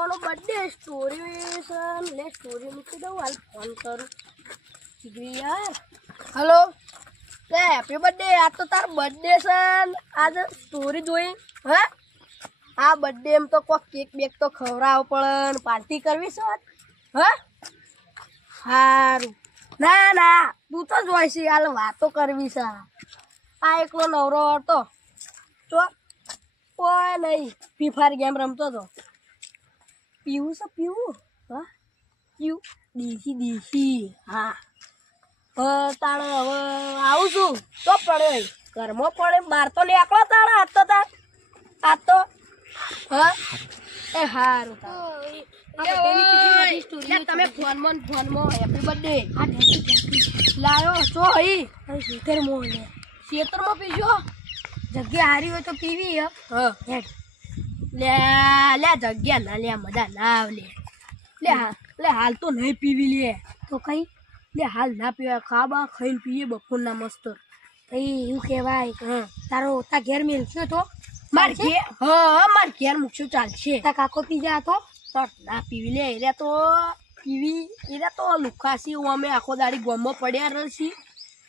કાકોનો birthday story છે લે story મૂકી દઉં હાલ ફોન કરું કીધું યાર હલો લે હેપી બર્થડે આજ તો તાર બર્થડે છે આજે સ્ટોરી જોઈ હા આ બર્થડે એમ તો કોક કેક બેક તો ખવડાવ પણ પાર્ટી કરવી છે હા સારું ના ના તું તો જોઈશી હાલ વાતો કરવી છે આ એકલો નવરો હતો તો કોઈ નહીં ફ્રી ફાયર ગેમ રમતો હતો પીવું છે પીવું હા પીવું દેશી દેશી હા તાણે હવે આવું છું તો પડે ઘરમાં પડે બહાર તો નીકળો તાણે આજ તો તાર આજ તો હા એ સારું તમે ફોનમાં હેપી બર્થડે લાયો છો હઈ ખેતરમાં પીજો જગ્યા હારી હોય તો પીવી હા લે લે જગ્યા ના લે મજા ના આવે લે હાલ તો નહીં પીવી લે તો કઈ લે હાલ ના પીવાય ખાબા ખાઈને પીએ બપોરના મસ્ત એવું કહેવાય તારો તા ઘેર મેલશો તો માર ઘેર માર ઘેર મૂકશું ચાલશે તા કાકો પીજા તો ના પીવી લે એરા તો પીવી એરા તો લુખાસી અમે આખો દાડી ગોમમાં પડ્યા રહીશી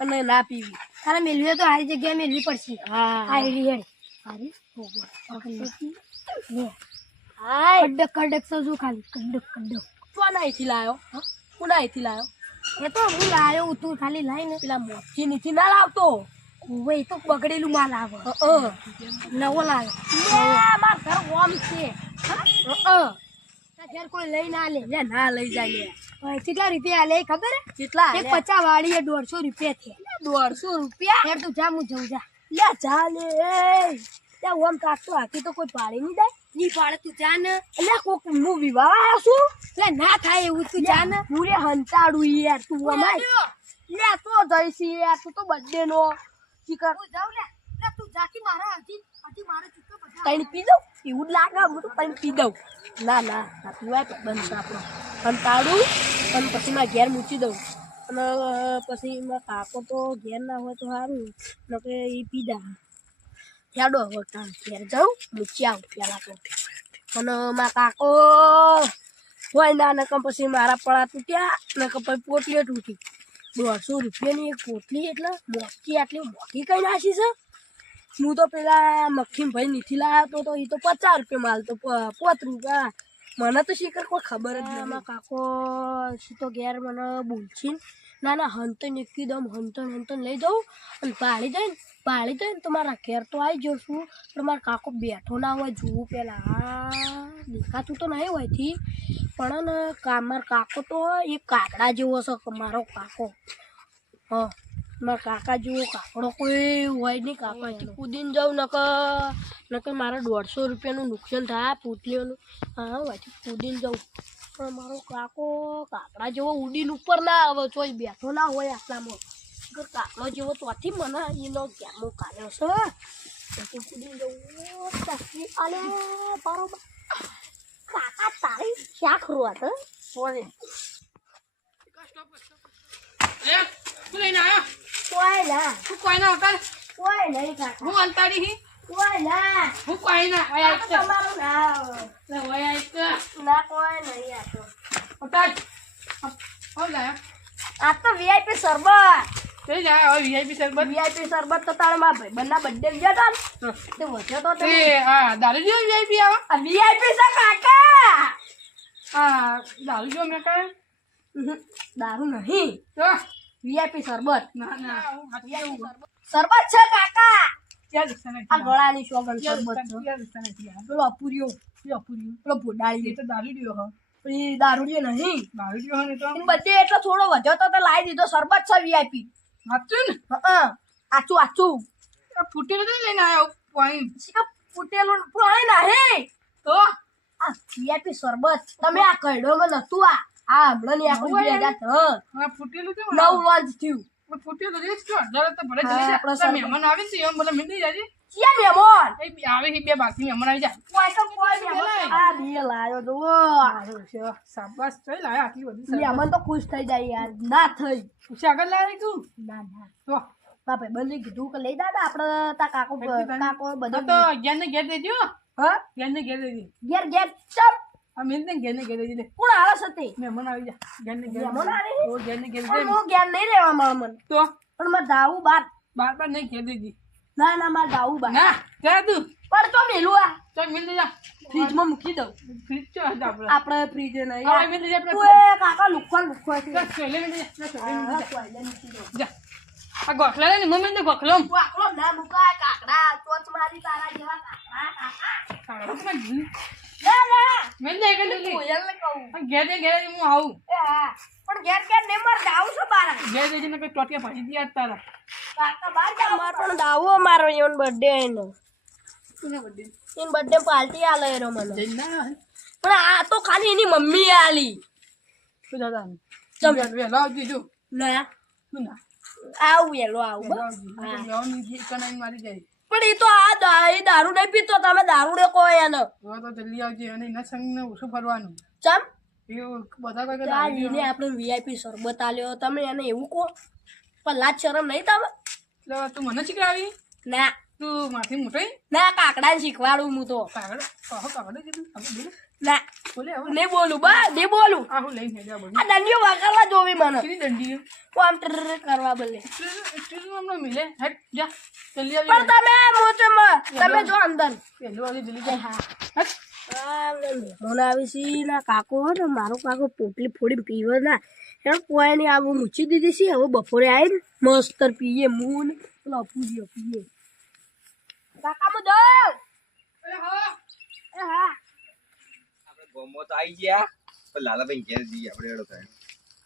અને ના પીવી તારે મેળવી તો હારી જગ્યાએ મેળવી પડશે હા હારી હારી કડક કડક સજુ ખાલી કડક કડક કોણ અહીંથી લાયો કોણ અહીંથી લાયો એ તો હું લાયો તું ખાલી લાઈને પેલા મોચી નીથી ના લાવતો એ તો બગડેલું માલ આવે નવો લાવે માર ઘર ઓમ છે ઘેર કોઈ લઈ ના લે ના લઈ જાય કેટલા રૂપિયા લે ખબર કેટલા 50 વાળી 150 રૂપિયા છે 150 રૂપિયા યાર તું જા હું જઉં જા લે જા લે ત્યાં ઓમ કાકતો આખી તો કોઈ પાડી નહીં જાય ની પાડે તું જા ને એટલે કોક હું વિવાહ આવ્યો છું એટલે ના થાય એવું તું જા ને પૂરે હંતાડું યાર તું અમાય લે તો જઈશી યાર તું તો બર્થડે નો શિકર તું જાવ લે તું જાકી મારા આજી મારે ચૂકો બધા તઈને પી દઉં એવું જ લાગે હું તો તઈને પી દઉં ના ના આ પીવાય બંધ આપણો હંતાડું અને પછી મારા ઘેર મૂકી દઉં અને પછી મારા કાકો તો ઘેર ના હોય તો સારું નકે એ પીધા યાડો હવે ઘેર જાઉં મૂકી આવું પેલા તો અને મારા કાકો હોય ના નકમ પછી મારા પડા તૂટ્યા નકમ પછી પોટલીઓ તૂટી 150 રૂપિયાની એક પોટલી એટલે મોટી આટલી મોટી કઈ નાખી છે હું તો પેલા મક્ખી ભાઈ નીથી લાવ્યો તો એ તો 50 રૂપિયા માલ તો 5 રૂપિયા મને તો શીખર કોઈ ખબર જ નહીં કાકો તો ઘેર મને બોલશી ના હંતો નીકળી દઉં હંતન લઈ દઉં અને પાળી દઈ ને તો મારા ઘેર તો આવી જશું પણ મારા કાકો બેઠો ના હોય જોવું પેલા દેખાતું તો નહીં હોયથી પણ ને મારા કાકો તો એક કાકડા જેવો છે મારો કાકો મારા કાકા જેવો કાકડો કોઈ હોય નહીં કાકા કૂદીને જાઉં નકર મારે 150 રૂપિયાનું નુકસાન થાય પોટલીઓનું હા હોયથી કૂદીને જાઉં પણ મારો કાકો કાકડા જેવો ઉડીને ઉપર ના આવે તોય બેઠો ના હોય આટલામાં કાકડો જેવો તોથી મને એનો ગેમો કાઢ્યો છે કૂદીને જવું અલે બરોબર કાકા તારી શાક રોત સોરે કોઈ ના કોઈ નહીં કાકા હું અંતાડી હી કોઈ ના હું કોઈ ના આયા તમારું ના હોય ના કોઈ નહીં આતો ઓટા હો લાયા આ તો વીઆઈપી શરબત કઈ જાય હવે વીઆઈપી શરબત તો તારા માં ભાઈ બંના બર્થડે ગયા હતા તે વચ્ચે તો તે હા દારૂ જો વીઆઈપી આવા વીઆઈપી છે કાકા હા દારૂ જો મે કહે દારૂ નહીં તો વીઆઈપી શરબત ના શરબત છે કાકા આ ગળાની શોગન શરબત છે પેલો અપુરિયો પેલો ભોડાળી તો દારૂ લ્યો હો પછી દારૂ લ્યો નહીં દારૂ લ્યો ને તો બધે એટલો થોડો વધ્યો તો લાવી દીધો શરબત છે વીઆઈપી સાચું ને આચું ફૂટેલું તો લઈને આવ્યો પાણી ફૂટેલું પાણી નહીં તો આ વીઆઈપી શરબત તમે આ કઈડોમાં નતું આ હમણાં ની આપણે ફૂટેલું છે નવ લોન્ચ થયું ફૂટેલું રેસ તો તો ભલે આપણે મહેમાન આવે છે એમ બોલે મિલી જાય ક્યાં મહેમાન આવે છે બે બાકી મહેમાન આવી જાય કોઈ મહેમાન આ બે લાયો તો આવ્યો છે શાબાશ થઈ લાયા આટલી બધી મહેમાન તો ખુશ થઈ જાય યાર ના થઈ ખુશ આગળ લાવી તું ના તો બાપે બંધી કીધું કે લઈ દાદા આપણે તા કાકો બધું તો ઘેર ને ઘેર દેજો હા ઘેર ને ઘેર દેજો ઘેર ચપ આ મેલ ને ઘેર ને ઘેર જઈ લે કોણ આવે છે તે મહેમાન આવી જા ઘેર ને ઘેર મહેમાન આવે છે? ઓ ઘેર ને ઘેર પણ હું જ્ઞાન નહીં રહેવા મળે મને તો પણ મારે જાવું બાર બાર બાર નહીં ઘેર દેજી ના ના મારે જાવું બાર ના ત્યાં તું પણ તો મેલું આ ચાલ મિલ જા ફ્રીજમાં મૂકી દઉં ફ્રીજ ચો હતા આપણે આપણે ફ્રીજ નહીં હા મિલ જા આપણે તું એ કાકા લુખો છે ચાલ છોલે મિલ જા છોલે મિલ હા, કોઈને મૂકી દઉં. જા આ ગોખલા લે ને મમ્મી ને ગોખલો તું આકલો ના મુકાય કાકડા ચોચ મારી તારા જેવા કાકડા ના ના મિલ જા કે કોયલને કહું ઘેર ને ઘેર હું આવું એ હા પણ ઘેર ઘેર ને મારે જાવું છે બાર ઘેર દેજી ને કઈ ટોટિયા ભાજી દિયા તારા કાકા બાર જા માર પણ દાવો મારો એનો બર્થડે એનો કોના બર્થડે એનો બર્થડે પાર્ટી આલે એરો મને જઈ ના પણ આ તો ખાલી એની મમ્મી આલી શું દાદા ચમ વેલા આવજી જો ના શું ના આવું વેલો આવું વેલા આવજી લેવાની કનાઈ મારી જાય પણ એ તો એ દારૂ નહીં પીતો તમે દારૂ ને કહો એને તો તો જલ્દી આવજે અને એના સંગ ને ઓછું ફરવાનું ચમ એવું બધા કોઈ આ એને આપણે વીઆઈપી શરબત આલ્યો તમે એને એવું કહો પણ લાજ શરમ નહીં તમે એટલે તું મને શીખડાવી ના તું માથી મોટાઈ ના કાકડાને શીખવાડું હું તો કાગળ કાગળ કીધું હવે બોલે ના બોલે હવે નહીં બોલું બા નહીં બોલું આ હું લઈને જા બધું આ દંડીઓ વગાડવા જોવી મને કેટલી દંડી હું આમ ટ્રર કરવા બદલે એટલું હમણાં મિલે હેટ જા જલ્દી પણ આવજે તમે જો અંદર પહેલું વાગે જલ્દી જા હા મને આવી સી ના કાકો હો ને મારો કાકો પોટલી ફોડી પીવે ના એને પોયા ની આવું મૂકી દીધી છે હવે બપોરે આવીને મસ્ત પીએ મૂન પેલો અપુજીઓ પીએ કાકા મુ જાઉં એ હા ગોમો તો આવી ગયા પણ લાલાભાઈ ઘેર જઈએ આપણે એડો થાય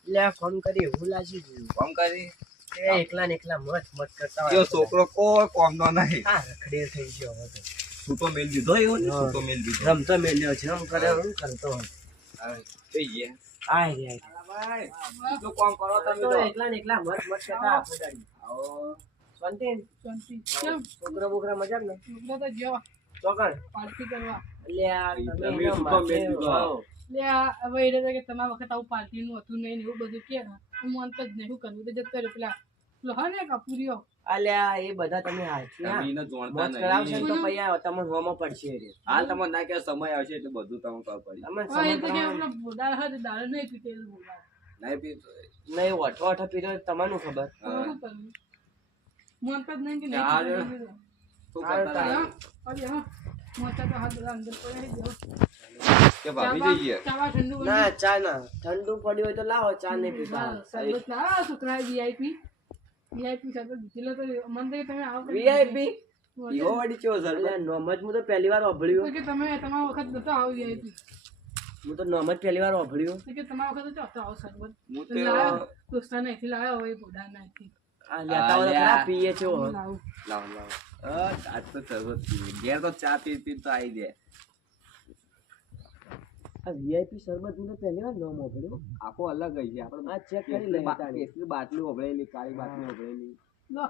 લે ફોન કરી એવું લાગી ગયું કોમ કરી એ એકલા ને એકલા મત મત કરતા યો છોકરો કોઈ કોમ નો નહીં આ રખડી થઈ ગયો હવે તો છૂટો મેલ દીધો એવો ને હા. છૂટો મેલ દીધો રમતો મેલ્યો છે આમ કરે હું કરતો હોય હા, થઈ ગયા આ રે લાલાભાઈ બીજું કામ કરો તમે તો તો એકલા ને એકલા મત મત કરતા આખો દાડી આવો શાંતિ શાંતિ કેમ છોકરો બોકરા મજા ને છોકરો તો જેવા ચોકડ પાર્ટી કરવા લે આ તમે તમે એનો શું કામ માથે મેલ દીધો? વાવ. લે આ હવે એ રીતે કે તમારા વખત આવું પાર્ટીનું હતું નહીં ને એવું બધું કે હું માનતો જ નહીં શું કરવું તો જતો રહ્યો પેલા પેલો હા ને કાપુરીઓ અલ્યા એ બધા તમે હાચી તમે એને જોણતા મોજ કરાવશે નહીં ને તો પૈયા તમને હોમો પડશે રે હાલ તમને ના કે સમય આવશે એટલે બધું તમને ખબર પડી તમે હા એ તો કે સમય આપણો બોડાળ હતો દાળ નહીં પીતેલું બોડાળ નહીં પીતો નહીં ઓઠો ઓઠો પીધો તમને ખબર હવે શું કરવું માનતો જ નહીં કે ચાલ. નહીં પીતેલું. શું હાલ કરતા હા, હતા? અરે હા મોટા તો હાથ બધા અંદર પડે છે. કે ભાભી જઈએ ચાવા ઠંડુ બની. ના ચા ના ઠંડુ પડ્યું હોય તો લાવો ચા નહીં પીતા હા, શરબત લાવો, છોકરા VIP શરબત દીધેલો તો મને તો કે તમે આવો કરી વીઆઈપી ઈવો વળી ચો સર અલ્યા નોમ જ હું તો પહેલી વાર વાપર્યું તો કે તમે તમારા વખત નતો આવો VIP હું તો નોમ જ પહેલી વાર વાપર્યું તો કે તમારા વખત તો ચોથો આવો શરબત હું તો તો લાવ્યો, દોસ્તાર અહીંથી લાવ્યો હોય બોડા નાખી આ લેતા હોય તો અલ્યા. ખરા પીએ છે હો. લાવું લાવ લાવ આજ તો સરબત પીએ ઘેર તો ચા પી પી તો આવી જાય આ વીઆઈપી શરબત હું તો પહેલી વાર નોમ વાપર્યું આખો અલગ જ છે આપણે આ ચેક કરી લે તાણી. કેટલી બાટલી ઓગળેલી કાળી બાટલી ઓગળેલી લો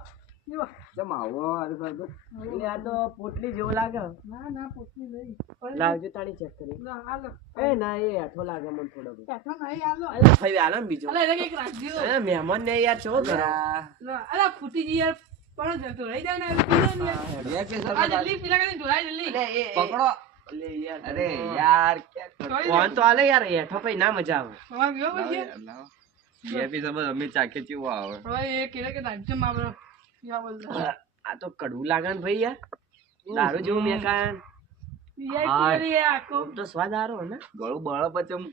લ્યો. કેમ આવો આ સરબત એટલે આ તો પોટલી જેવું લાગે ના ના પોટલી લઈ લાવજો તાણી ચેક કરી લો હાલો એ ના એ હેઠો લાગે મને થોડો બહુ. પેઠો નહીં હાલો અલ્યા ભાઈ આલો ને બીજો અલા એટલે કંઈક રાખજો અલ્યા મહેમાન ને યાર છો કરો લો અલા ફૂટી ગઈ યાર પણ જતો રહી જાય ને હવે પી લે ને બે કે આ જલ્દી પીલા કરીને ઢોળાય જલ્દી પકડો અલે યાર અરે યાર કોણ તો આલે યાર હેઠો ભાઈ ના મજા આવે તમારે ગયો પછી બે પી સરબત અમે ચાખે ચેવું આવે હવે એ કેરે કે રાજ્ય માં આપણો યા બોલતા આ તો કડવું લાગે ને ભાઈ યાર દારૂ જેવું મેકાન VIP રે આખો આમ તો સ્વાદ આરો ને ગળું બળ પછી થોડું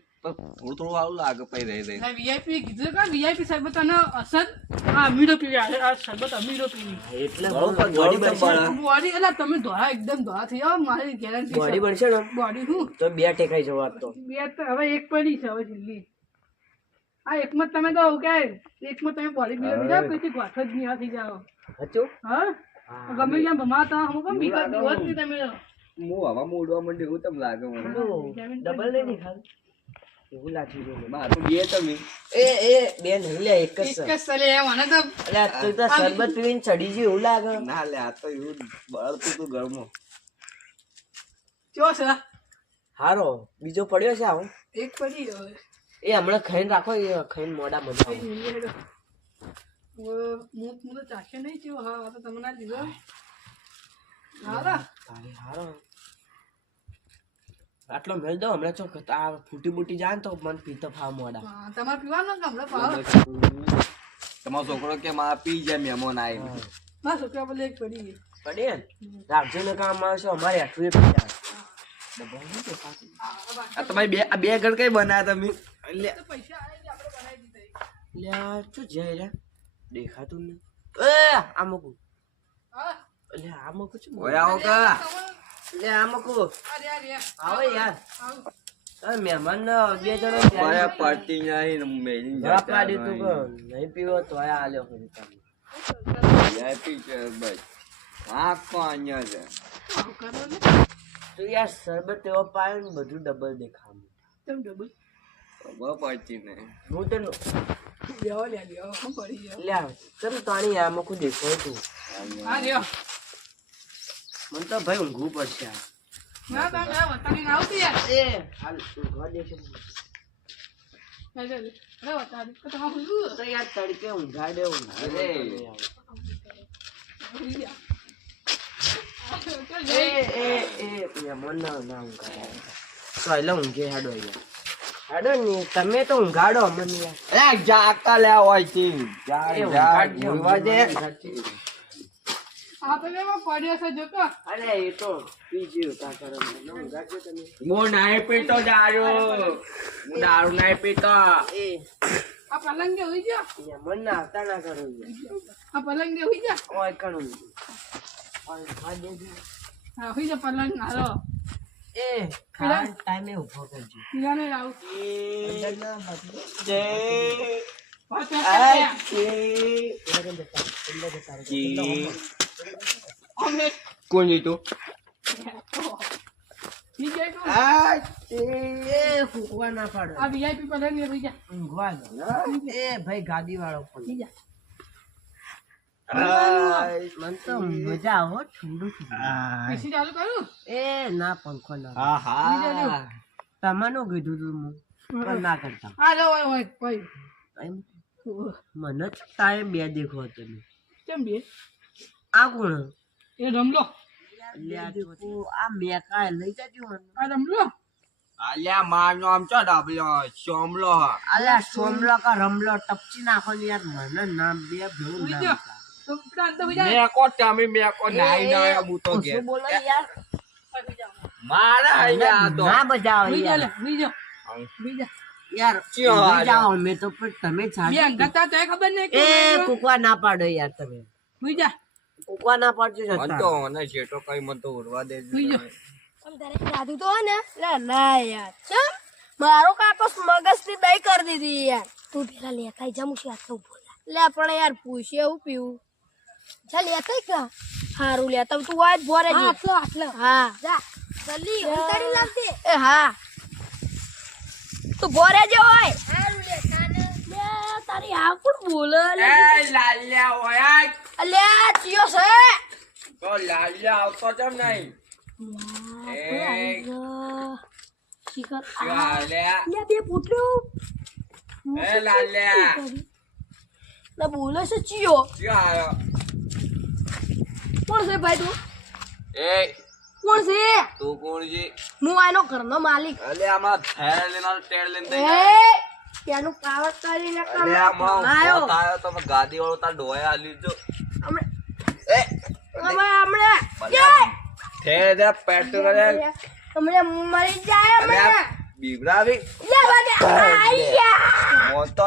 થોડું આવું લાગે પછી રહી રહી ના VIP કીધું કે VIP શરબત અને અસર આ અમીરો પીવી આ શરબત અમીરો પીવી એટલે ગળું પણ બોડી ગળું બનશે પણ બોડી એટલે તમે ધોળા એકદમ ધોળા થઈ જાઓ મારી ગેરંટી બોડી બનશે ને બોડી શું તો બે ટેકાઈ જવા તો બે તો હવે એક પડી છે હવે છેલ્લી આ એકમાં તમે તો કે એકમાં તમે બોડી બિલ્ડર જાઓ પછી ગોઠો જ નહીં થઈ જાઓ હચું હા ગમે ત્યાં ભમાતા હું કેમ બીકા દિવસ નહીં તમે હું હવા ઉડવા માંડ્યું એવું તમને લાગે મને ડબલ નહીં દેખાય એવું લાગી રહ્યું મારું બે તમે એ બે નહીં લે એક જ એક છે જ સલે મને તો એટલે આ તું તો શરબત પીવીને ચડી ગયું એવું લાગે ના લે આ તો એવું બળતું તું ગળમાં ચો છે હારો બીજો પડ્યો છે આવો એક પડી હવે એ હમણાં ખાઈને રાખો એ ખાઈને મોડા મજા આવે હું તો ચાખે નહીં થયો હા આ તો તમને ના દીધો હારા ભાઈ હારો આટલો મેળ દો હમણાં ચોક આ ફૂટી બૂટી જાય ને તો મને પીતો ફાવ મોડા હા, તમારે પીવાનું કે હમણાં પાવ તમારો છોકરો કે માં પી જાય મહેમાન આવી મારા છોકરા પર એક પડી ગઈ પડે ને રાખજો ને કામ આવશે અમારે આટલું એ પી જાય આ તમારી બે ઘર કઈ બનાયા તમે એટલે તો પૈસા આવે છે આપણે બનાવી દીધા લ્યા શું જાય રે દેખાતું નહીં આ મૂકું હા એટલે આ મૂકું છું ઓય આવો કા એટલે આ મૂકું અરે અરે આવો યાર આવ મહેમાન બે જણો મારા પાર્ટી નહીં મેલી જવાબ પાડી તું કે નહીં પીવો તો આ આલ્યો ખરી તમે વીઆઈપી છે બસ આ કોણ છે આવ કરો ને તો યાર શરબત એવો પાયો ને બધું ડબલ દેખાવું તેમ ડબલ ખબર પડતી ને હું તો લેવો લે લેવો હું પડી ગયો લ્યા ચમ તાણી આ મૂકું દેખો તું હા લ્યો મને તો ભાઈ ઊંઘવું પડશે આ. ના તમે આ વતાડીને આવતી યાર એ હાલ ઊંઘવા દે છે લે લે લે અરે વતાડી તો તમારું શું તો યાર તડકે ઊંઘા દે ઊંઘા દે. ભૂલી ગયા ચાલ એ જઈ એ મહેમાન ના ઊંઘા તો એટલે ઊંઘે હાડો યાર હાડો ને તમે તો ઊંઘાડો અમને યાર અરે જાગતા લે હોય છે એ જા ઊંઘાડજો, ભૂલવા દે ઊંઘાડજો. આ તો લેવા પડ્યો છે જોતો અરે એ તો પીજ્યું કાકરો મને ઊંઘાડજો તમે હું નહીં પીતો દારૂ નહીં પીતો એ આ પલંગે હોઈ જા મહેમાન ના આવતા ના કરો યાર આ પલંગે હોઈ જા ઓય કણું ઊંઘવા દેજો. હા હોઈ જા પલંગ હાલો એ ખાવા ટાઈમે ઊભો કરજો પીરાને આવ અંદર ના બાજુ. પાછા અમે કોણ જીતું ઠીક છે તો એ ફૂકવા ના પાડો આ વીઆઈપી પલંગે હોઈ જા ઊંઘવા દો. એ ભાઈ ગાદી વાળો ફોન. હોઈ જા મને તો મજા આવો ઠંડુ ઠંડુ. એસી ચાલુ કરું એ ના પંખો ના આહા તમારું કીધું તું હું પણ ના કરતા આ લો ઓય ઓય ઓય એમ મને જ તારે બે દેખો તમે કેમ બે આ કોણ એ રમલો અલ્યા તો આ મેકા લઈ જજો મને. આ રમલો અલ્યા મારનો આમ ચો ડાબલો સોમલો અલ્યા સોમલો કા રમલો ટપચી નાખો ને યાર મને નામ બે ભેળું હોઈ નામ જા થાય. તો પ્લાન તો હોઈ જા મેકો તમે મેકો નાઈ ના બૂતો કે ઓછું બોલો ને યાર. હોઈ જા મારા અહીંયા તો ના બજાવો હોઈ જા લે યાર. હોઈ જા હોઈ જા યાર ચિયો ઊંઘી હાલો. જાઓ અમે તો પણ તમે બે છાડી અંગતા તો ખબર નહીં એ કૂકવા ના પાડો યાર તમે હોઈ જા કૂકવા ના પાડજો મન જતા. તો મને જેટો કઈ મન તો ઉડવા દે હોઈ જા આમ તારે જાદુ તો હોય ને લે ના યાર ચમ મારો કાકો મગજ થી દઈ કરી દીધી યાર તું પેલા લેતા જા મુશી આટલો ઉભો લે પણ યાર પૂછે એવું પીવું જા લેતા કા હારું લેતા તું આજ ભોરે જી આટલો આટલો હા જા જલ્દી અંતાડી લાવતી એ હા તું ભોરે જે હોય હારું લેતા ને લે તારી આ કોણ બોલે લે એ લાલ્યા ઓયા અલ્યા ચિયો છે તો લાલ્યા આવતો કેમ નહીં શિખર લાલ્યા લે બે પૂટલું એ લાલ્યા ના બોલે છે ચિયો ક્યાં આવ્યો કોણ છે ભાઈ તું એ કોણ છે તું કોણ છે હું આનો ઘરનો માલિક અલે આમાં થેર લેનો ટેર લેન દે એ ત્યાંનું કાવત કરીને અલે આમાં આવ્યો હોત આવ્યો તો ગાદી વાળો તાર ડોયા આલી જો હમણે એ હમણે થેર દે પેટ્રોલ રે હમણે મરી જાય અલે હમણે બીબરાવી લે બાને આયા મોતો